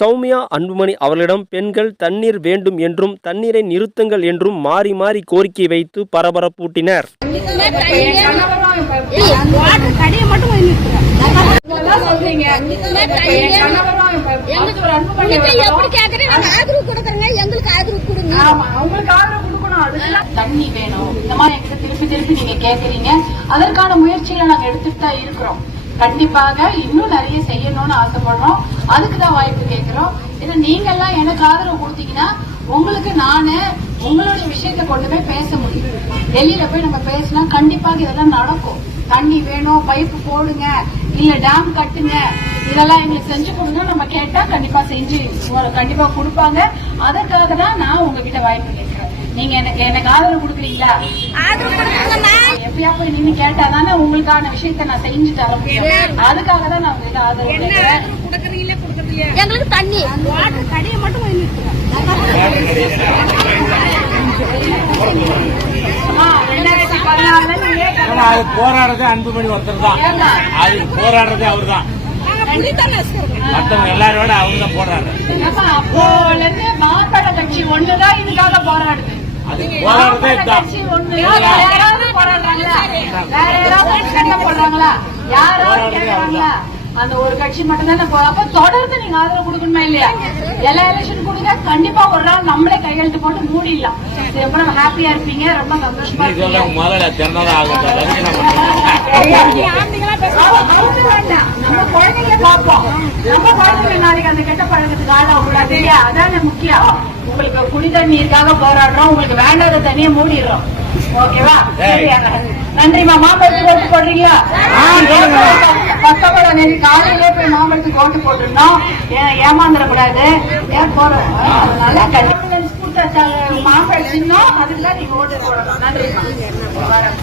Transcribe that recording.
சௌமியா அன்புமணி அவர்களிடம் பெண்கள் தண்ணீர் வேண்டும் என்றும் தண்ணீரை நிறுத்துங்கள் என்றும் மாறி மாறி கோரிக்கை வைத்து பரபரப்பூட்டினர் வாட்டர் கடையை மட்டும் போய் நிறுத்துறேன். நீங்க எப்படி கேக்குறீங்க? நாங்க ஆதரவு கொடுக்குறோங்க, எங்களுக்கு ஆதரவு கொடுங்க. தண்ணி வேணும் இந்த மாதிரி எங்கிட்ட திருப்பி திருப்பி நீங்க கேக்குறீங்க அதற்கான முயற்சியில நாங்க எடுத்துட்டு தான் இருக்கிறோம் கண்டிப்பாக இன்னும் நிறைய செய்யணும்னு ஆசைப்படுறோம் அதுக்கு தான் வாய்ப்பு கேட்கிறோம் இதை நீங்க எல்லாம் எனக்கு ஆதரவு கொடுத்தீங்கன்னா உங்களுக்கு நானு உங்களுடைய விஷயத்தை கொண்டு போய் பேச முடியும். டெல்லியில போய் நம்ம பேசினா கண்டிப்பாக இதெல்லாம் நடக்கும். தண்ணி வேணும் பைப்பு போடுங்க இல்ல டேம் கட்டுங்க. இதெல்லாம் எங்களுக்கு செஞ்சு கொடுங்க. நம்ம கேட்டா கண்டிப்பா செஞ்சு கண்டிப்பா கொடுப்பாங்க. அதற்காக தான் நான் உங்ககிட்ட வாய்ப்பு கேட்கிறேன் நீங்க எனக்கு எனக்கு ஆதரவு கொடுக்குறீங்களா? போய் நின்னு கேட்டா தானே உங்களுக்கான விஷயத்த நான் செஞ்சு தர முடியும். அதுக்காக தான் நான் உங்ககிட்ட ஆதரவு எங்களுக்கு தண்ணி. வாட்டர் கடையை மட்டும் ரெண்டாயிரத்தி பதினாறுல அது போராடுறது அன்புமணி ஒருத்தர் தான். அது போராடுறது அவர் தான். மத்தவங்க எல்லாரும் விட அவங்க தான் போராடுறாரு ஏப்பா, அப்போல இருந்து மார்பாட கட்சி ஒண்ணுதான் இதுக்காக போராடுது. அது போராடுறதே போராடுறாங்களா? வேற யாராவது சண்டை போடுறாங்களா? யாராவது கேக்குறாங்களா? அந்த ஒரு கட்சி மட்டும் தான் அப்ப தொடர்ந்து நீங்க ஆதரவு கொடுக்கணுமா இல்லையா? எல்லா எலெக்ஷன் கொடுங்க. கண்டிப்பா ஒரு நாள் நம்மளே கையெழுத்து போட்டு மூடிடலாம். ரொம்ப நம்ம ஹாப்பியா இருப்பீங்க? ரொம்ப சந்தோஷமா நம்ம குழந்தைங்களை பார்ப்போம். நம்ம குழந்தைங்க நாளைக்கு அந்த கெட்ட பழக்கத்துக்கு ஆளாகக்கூடாது இல்லையா? அதானே முக்கியம். உங்களுக்கு குடி தண்ணீருக்காக போராடுறோம். உங்களுக்கு வேண்டாத தண்ணியை மூடிடுறோம். ஓகேவா? நன்றிமா மாம்பழத்துக்கு ஓட்டு போடுறீங்களா? பத்தொன்பதாம் தேதி காலையிலே போய் மாம்பழத்துக்கு ஓட்டு போட்டுருந்தோம். ஏ- ஏமாந்துடக்கூடாது. ஏன் போறோம் அதனால கண்டிப்பா மாம்பழம் சின்னம் தான் நீங்க ஓட்டு போடணும். நன்றிமா வரேன்